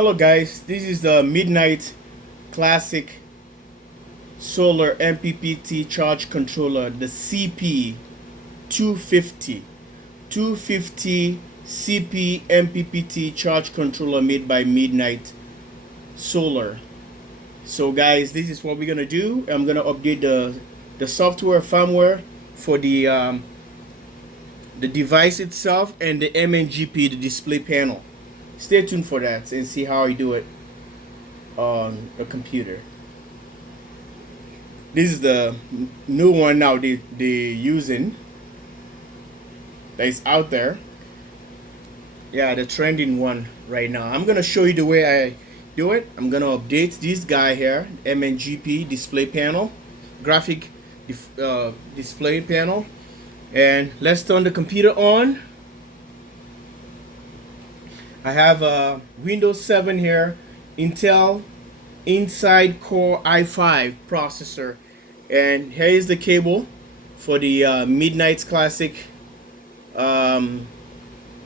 Hello guys, this is the Midnite Classic Solar MPPT Charge Controller, the CP250 CP MPPT Charge Controller made by Midnite Solar. So guys, this is what we're gonna do. I'm gonna update the software firmware for the device itself and the MNGP, the display panel. Stay tuned for that and see how I do it on a computer. This is the new one now they're using that is out there. Yeah, the trending one right now. I'm gonna show you the way I do it. I'm gonna update this guy here, MNGP display panel, graphic display panel, and let's turn the computer on. I have a Windows 7 here, Intel Inside Core i5 processor, and here is the cable for the Midnite Classic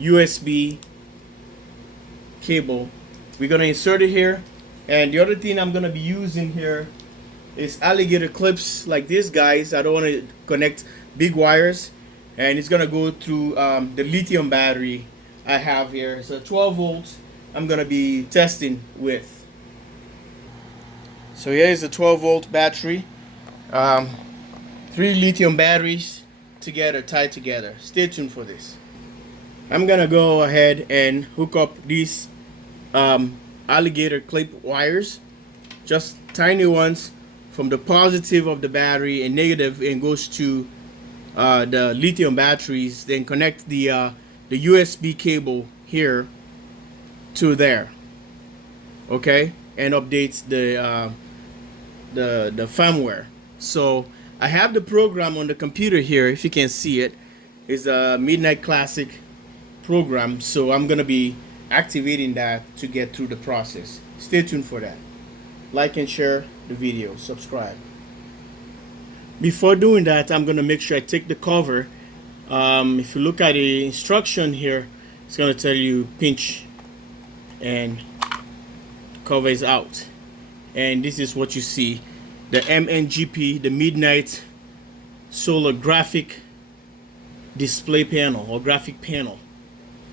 USB cable. We're gonna insert it here, and the other thing I'm gonna be using here is alligator clips like this, guys. I don't want to connect big wires, and it's gonna go through the lithium battery I have here. So 12 volts I'm gonna be testing with. So here is a 12 volt battery, 3 lithium batteries together, tied together. Stay tuned for this. I'm gonna go ahead and hook up these alligator clip wires, just tiny ones, from the positive of the battery and negative, and goes to the lithium batteries. Then connect the USB cable here to there, okay, and updates the firmware. So I have the program on the computer here. If you can see it, it's a Midnite Classic program, so I'm gonna be activating that to get through the process. Stay tuned for that. Like and share the video, subscribe. Before doing that, I'm gonna make sure I take the cover. If you look at the instruction here, it's gonna tell you pinch and the cover is out, and this is what you see, the MNGP, the Midnite Solar graphic display panel or graphic panel.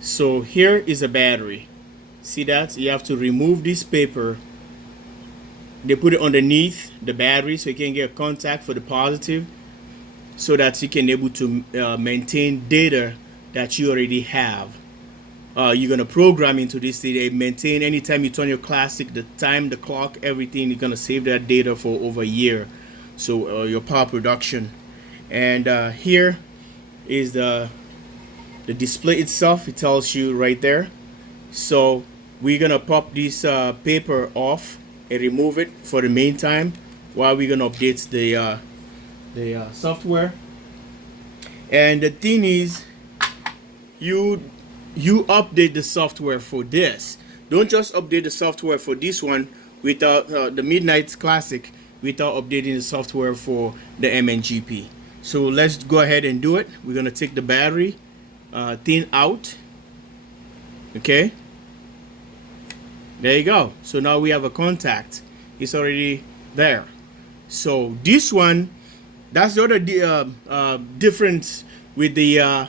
So here is a battery. See that? You have to remove this paper. They put it underneath the battery so you can get contact for the positive, so that you can able to maintain data that you already have. You're gonna program into this data, maintain anytime you turn your classic, the time, the clock, everything. You're gonna save that data for over a year. So your power production. And here is the display itself. It tells you right there. So we're gonna pop this paper off and remove it for the meantime while we're gonna update the software. And the thing is, you update the software for this. Don't just update the software for this one without the Midnite Classic without updating the software for the MNGP. So let's go ahead and do it. We're gonna take the battery thing out. Okay, there you go. So now we have a contact. It's already there. So this one, that's the other difference with the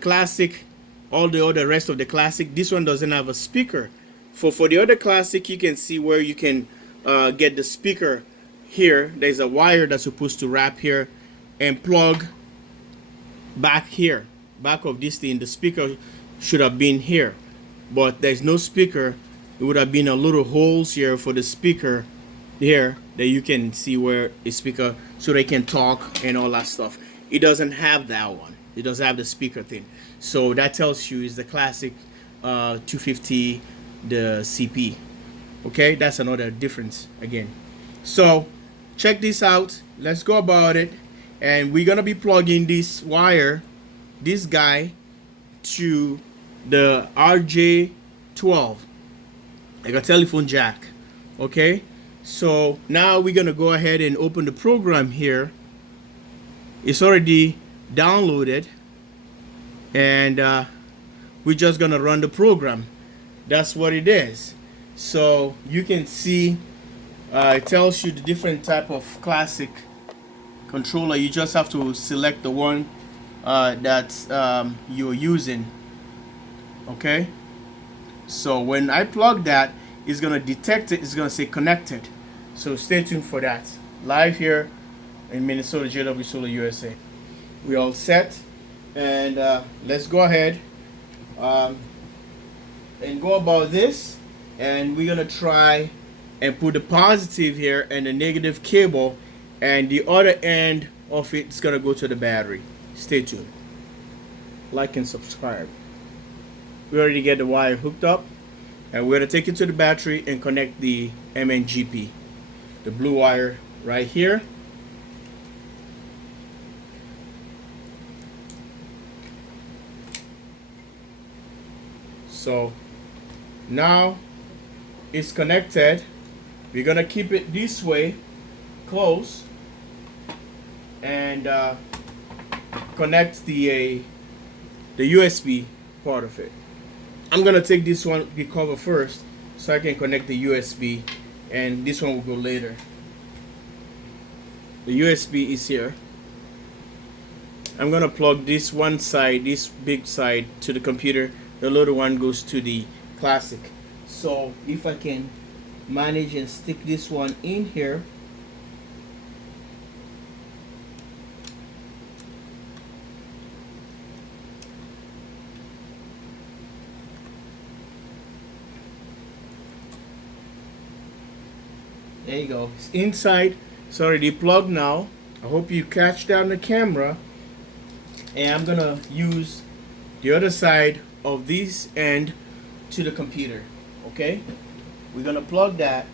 Classic. All the other rest of the Classic, this one doesn't have a speaker. For the other Classic, you can see where you can get the speaker here. There's a wire that's supposed to wrap here and plug back here, back of this thing. The speaker should have been here, but there's no speaker. It would have been a little holes here for the speaker here that you can see where a speaker, so they can talk and all that stuff. It doesn't have that one. It doesn't have the speaker thing. So that tells you is the Classic 250, the CP. Okay, that's another difference again. So check this out. Let's go about it. And we're gonna be plugging this wire, this guy, to the RJ12, like a telephone jack. Okay, so now we're gonna go ahead and open the program here. It's already downloaded, and we're just gonna run the program. That's what it is. So you can see it tells you the different type of classic controller. You just have to select the one that you're using. Okay, so when I plug that, it's gonna detect it. It's gonna say connected. So stay tuned for that. Live here in Minnesota, JW Solar USA. We all set, and let's go ahead um, and go about this. And we're gonna try and put the positive here and the negative cable, and the other end of it is gonna go to the battery. Stay tuned. Like and subscribe. We already get the wire hooked up, and we're gonna take it to the battery and connect the MNGP, the blue wire right here. So now it's connected. We're gonna keep it this way, close, and connect the USB part of it. I'm gonna take this one, the cover first, so I can connect the USB, and this one will go later. The USB is here. I'm gonna plug this one side, this big side, to the computer. The little one goes to the classic. So if I can manage and stick this one in here, there you go. It's inside. It's already plugged now. I hope you catch that on the camera. And I'm gonna use the other side of this end to the computer. Okay, we're gonna plug that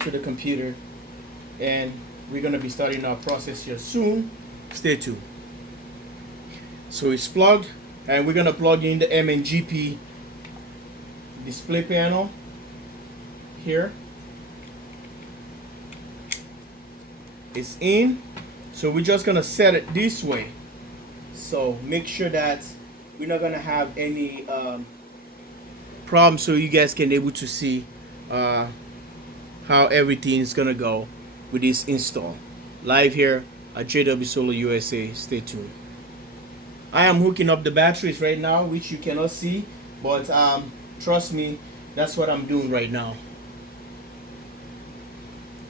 to the computer, and we're gonna be starting our process here soon. Stay tuned. So it's plugged, and we're gonna plug in the MNGP display panel here. It's in, so we're just gonna set it this way. So make sure that we're not gonna have any problems, so you guys can able to see how everything is gonna go with this install. Live here at JW Solar USA. Stay tuned. I am hooking up the batteries right now, which you cannot see, but trust me, that's what I'm doing right now.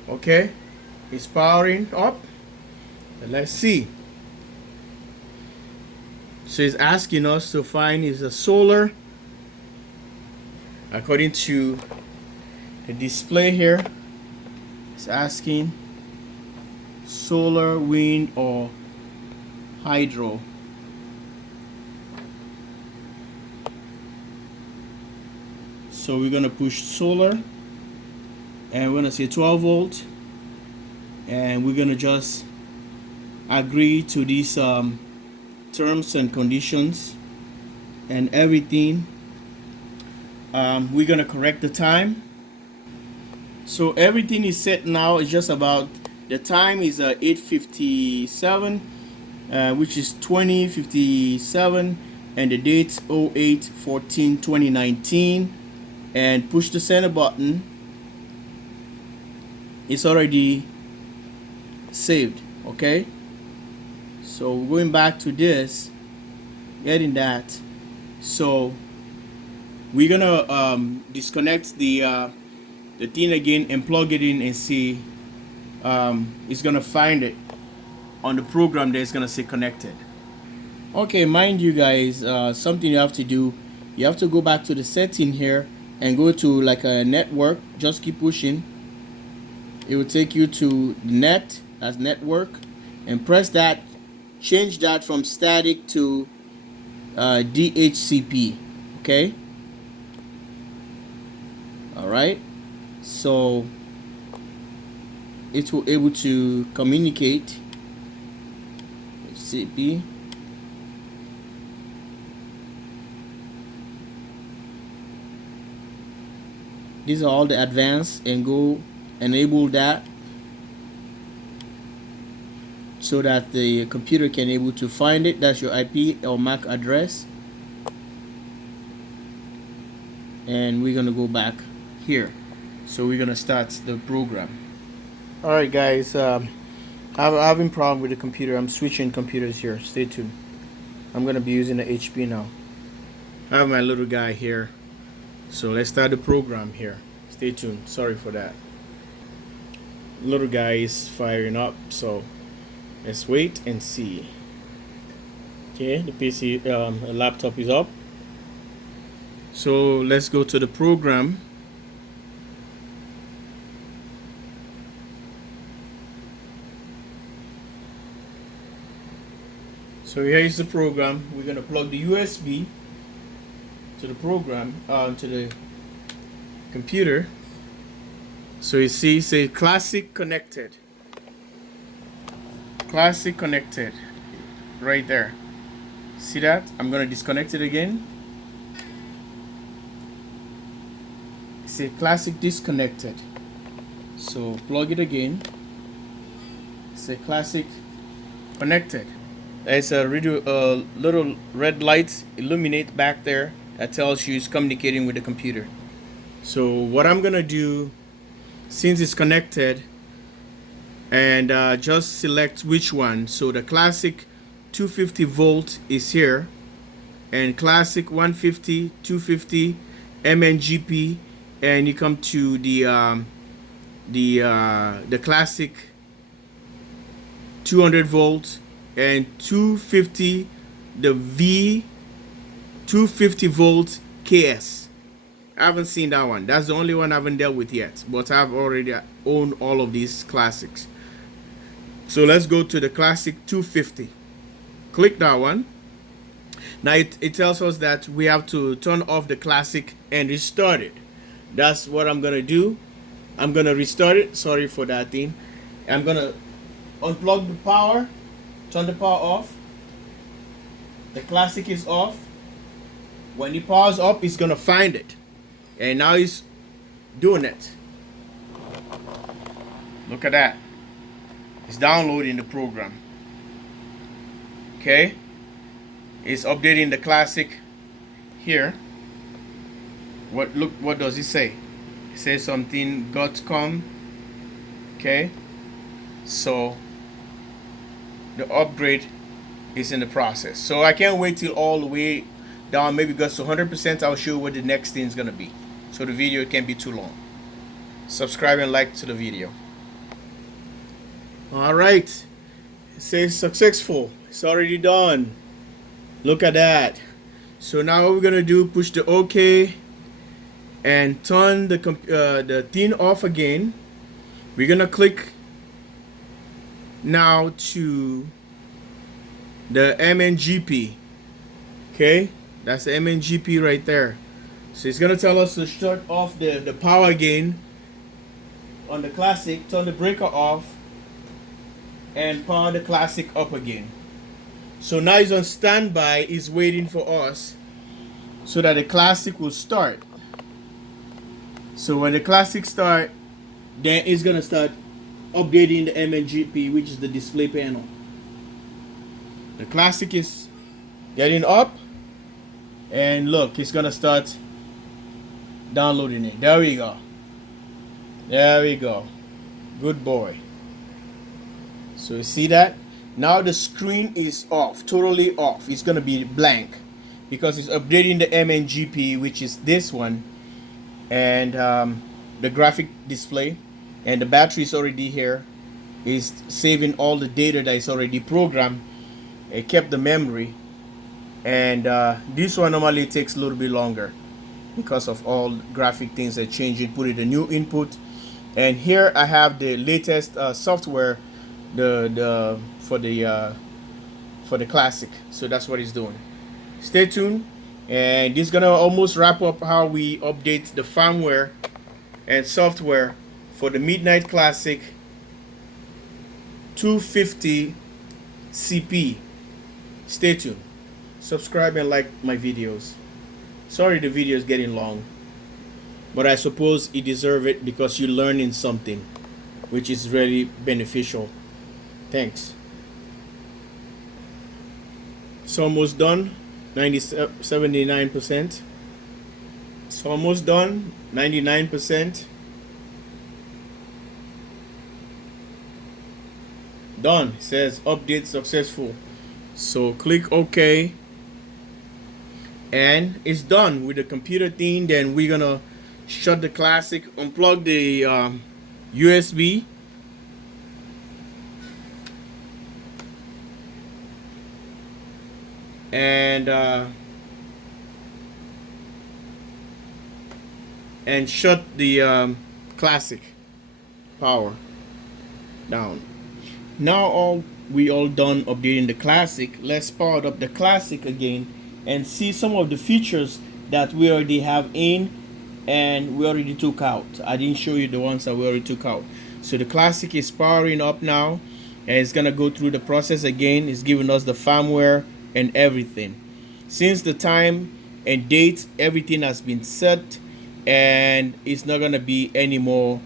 Okay, it's powering up. Let's see. So it's asking us to find is a solar. According to the display here, it's asking solar, wind, or hydro. So we're gonna push solar, and we're gonna say 12 volt, and we're gonna just agree to these terms and conditions and everything. We're gonna correct the time. So everything is set now. It's just about the time is 8:57, which is 2057, and the date 08/14/2019. And push the center button. It's already saved. Okay. So going back to this, getting that. So we're gonna disconnect the thing again and plug it in and see. It's gonna find it on the program that is gonna say connected. Okay, mind you guys, something you have to do. You have to go back to the setting here and go to like a network. Just keep pushing. It will take you to net, that's network, and press that. Change that from static to DHCP. Okay. All right. So it will able to communicate. CP. These are all the advanced, and go enable that so that the computer can able to find it. That's your IP or MAC address. and we're gonna go back here. So we're gonna start the program. All right, guys. I'm having problem with the computer. I'm switching computers here. Stay tuned. I'm gonna be using the HP now. I have my little guy here. So let's start the program here. Stay tuned. Sorry for that. Little guy is firing up. So let's wait and see. Okay, the PC, laptop is up. So let's go to the program. So here is the program. We're gonna plug the USB to the program, to the computer. So you see, say classic connected. Classic connected, right there. See that? I'm gonna disconnect it again. Say classic disconnected. So plug it again. Say classic connected. There's a little red light illuminate back there that tells you it's communicating with the computer. So what I'm gonna do, since it's connected, and just select which one. So the classic 250 volt is here, and classic 150, 250, MNGP, and you come to the classic 200 volts and 250, the V 250 volt KS. I haven't seen that one. That's the only one I haven't dealt with yet, but I've already owned all of these classics. So let's go to the classic 250. Click that one. Now it tells us that we have to turn off the classic and restart it. That's what I'm gonna do. I'm gonna restart it. Sorry for that thing. I'm gonna unplug the power, turn the power off. The classic is off. When the power's up, it's gonna find it. And now it's doing it. Look at that. It's downloading the program. Okay. It's updating the classic here. What does it say? It says something .com. Okay. So the upgrade is in the process. So I can't wait till all the way down, maybe goes to 100%. I'll show you what the next thing is gonna be. So the video can't be too long. Subscribe and like to the video. Alright. It says successful. It's already done. Look at that. So now what we're gonna do, push the OK and turn the thing off again. We're gonna click now to the MNGP. Okay, that's the MNGP right there. So it's gonna tell us to shut off the power again on the classic, turn the breaker off, and power the classic up again. So now it's on standby, it's waiting for us so that the classic will start. So when the classic start, then it's gonna start updating the MNGP, which is the display panel. The classic is getting up, and look, it's gonna start downloading it. There we go. There we go. Good boy. So you see that? Now the screen is off, totally off. It's gonna be blank because it's updating the MNGP, which is this one, and the graphic display, and the battery is already here. It's saving all the data that is already programmed. It kept the memory, and this one normally takes a little bit longer because of all graphic things that change it. Put it a new input, and here I have the latest software, for the classic. So that's what it's doing. Stay tuned, and this is gonna almost wrap up how we update the firmware and software for the Midnite Classic 250 CP. Stay tuned. Subscribe and like my videos. Sorry the video is getting long, but I suppose it deserves it because you're learning something which is really beneficial. Thanks. It's almost done. 79%. It's almost done, 99%. Done. It says update successful. So click OK, and it's done with the computer thing. Then we're gonna shut the classic, unplug the USB, and shut the classic power down. Now we all done updating the classic. Let's power up the classic again and see some of the features that we already have in and we already took out. I didn't show you the ones that we already took out. So the classic is powering up now, and it's gonna go through the process again. It's giving us the firmware and everything. Since the time and date, everything has been set, and it's not gonna be any more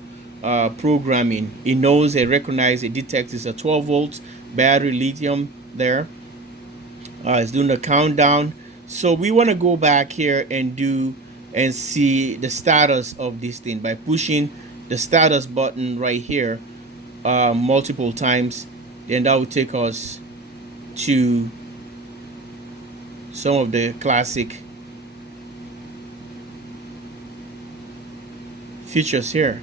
programming. It knows, it recognizes, it detects it's a 12 volts battery, lithium there. It's doing the countdown. So we want to go back here and do and see the status of this thing by pushing the status button right here multiple times. Then that will take us to some of the classic features here.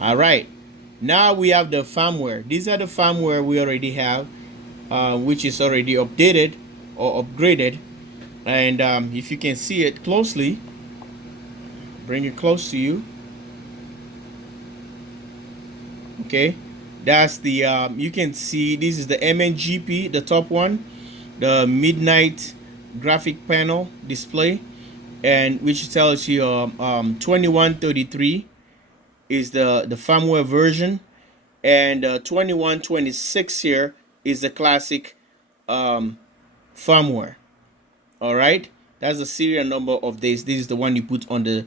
All right, now we have the firmware. These are the firmware we already have, which is already updated or upgraded. And if you can see it closely, bring it close to you. Okay, that's the you can see this is the MNGP, the top one, the Midnite graphic panel display, and which tells you 2133 is the firmware version, and 2126 here is the classic firmware. All right, that's the serial number of this. This is the one you put on the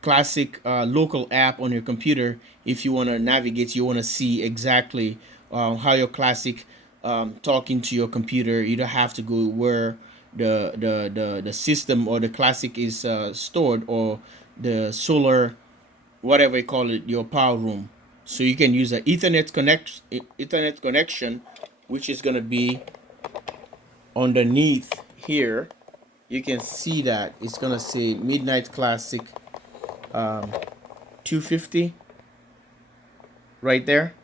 classic local app on your computer. If you want to navigate, you want to see exactly how your classic talking to your computer. You don't have to go where the system or the classic is stored, or the solar, whatever you call it, your power room. So you can use an Ethernet connection, which is going to be underneath here. You can see that it's going to say Midnite Classic 250 right there.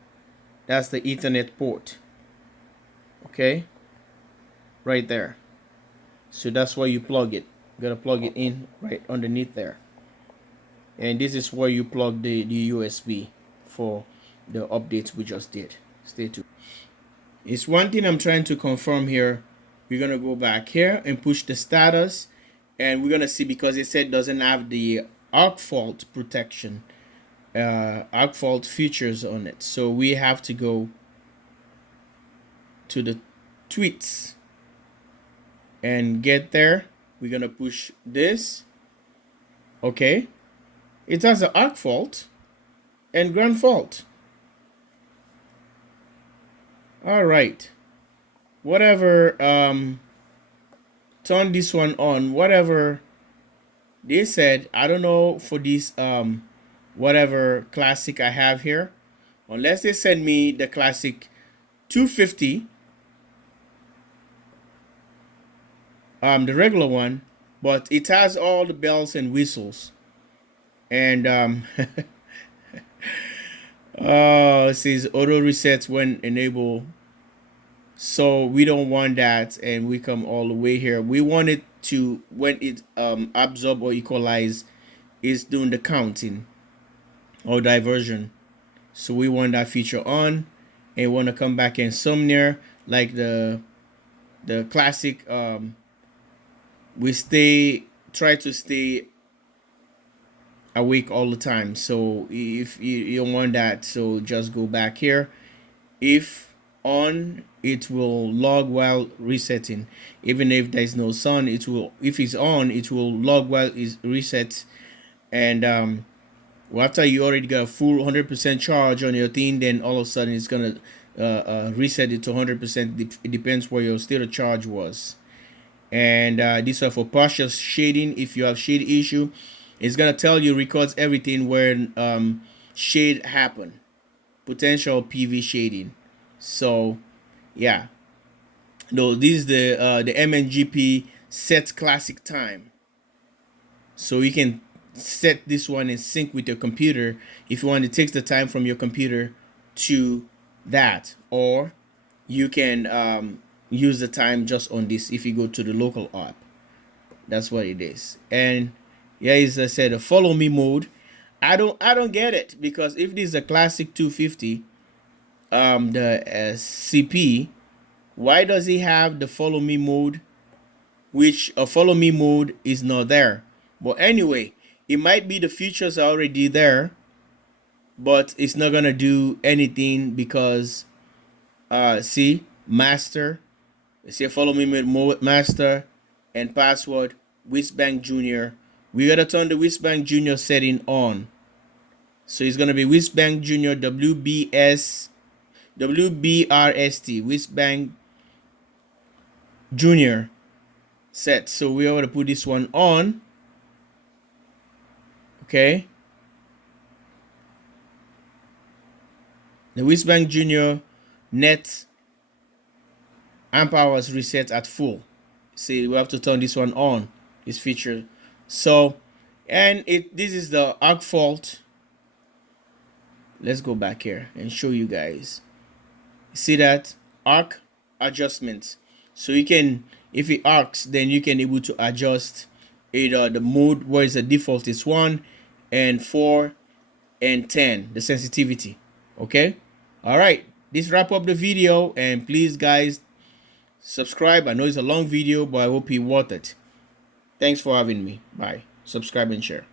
That's the Ethernet port. Okay, right there. So that's where you plug it. You gotta plug it in right underneath there. And this is where you plug the USB for the updates we just did. Stay tuned. It's one thing I'm trying to confirm here. We're gonna go back here and push the status, and we're gonna see, because it said doesn't have the arc fault protection, arc fault features on it. So we have to go to the tweets and get there. We're gonna push this. Okay, it has an arc fault and ground fault. All right, whatever, turn this one on, whatever they said. I don't know for this whatever classic I have here, unless they send me the classic 250, the regular one, but it has all the bells and whistles. And oh, it says auto resets when enabled. So we don't want that, and we come all the way here. We want it to, when it absorb or equalize, is doing the counting or diversion. So we want that feature on, and we want to come back in somewhere like the classic. We try to stay awake all the time. So if you don't want that, so just go back here. If on, it will log while resetting. Even if there's no sun, it will, if it's on, it will log while it resets. And after you already got a full 100% charge on your thing, then all of a sudden it's gonna reset it to 100%. It depends where your state of charge was. And these are for partial shading. If you have shade issue, it's gonna tell you, records everything where shade happen, potential PV shading. So yeah, no, this is the MNGP set classic time. So you can set this one in sync with your computer if you want to take the time from your computer to that, or you can use the time just on this if you go to the local app. That's what it is. And yeah, as I said, a follow me mode. I don't get it, because if this is a classic 250, the CP, why does he have the follow me mode, which a follow me mode is not there? But anyway, it might be the features are already there, but it's not gonna do anything because see, master, see, follow me mode, master and password Whizbang Junior. We gotta turn the Whizbang Junior setting on. So it's gonna be Whizbang Junior WBRST Whizbang Junior set. So we are going to put this one on. Okay. The Whizbang Junior net amp hours reset at full. See, we have to turn this one on, this feature. So, and this is the arc fault. Let's go back here and show you guys. See that arc adjustment. So you can, if it arcs, then you can able to adjust either the mode where the default is 1 and 4 and 10, the sensitivity. Okay. All right, this wrap up the video, and please guys subscribe. I know it's a long video, but I hope it's worth it. Thanks for having me. Bye. Subscribe and share.